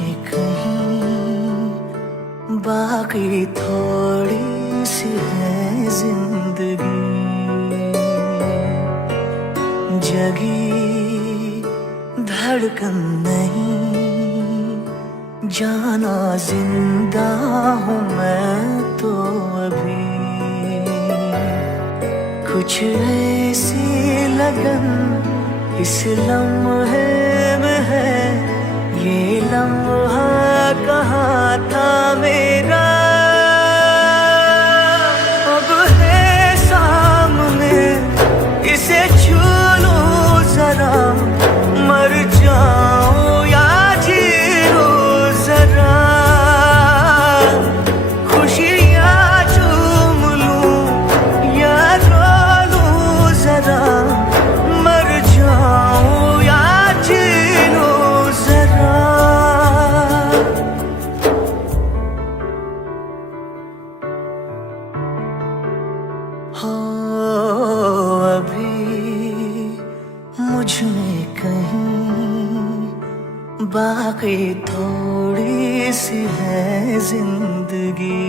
में कहीं बाकी थोड़ी सी है जिंदगी, जगी धड़कन नहीं, जाना जिंदा हूँ मैं तो अभी। कुछ ऐसी लगन इस लम्हे में है, ये लम्हा कहाँ था मेरा, अब है सामने, इसे छू लूं जरा, मर जाऊं या जी लूं जरा, खुशियाँ चूम लूं या रो लूं जरा, मर जाऊं या जी लूं जरा। हो अभी मुझ में कहीं बाकी थोड़ी सी है जिंदगी।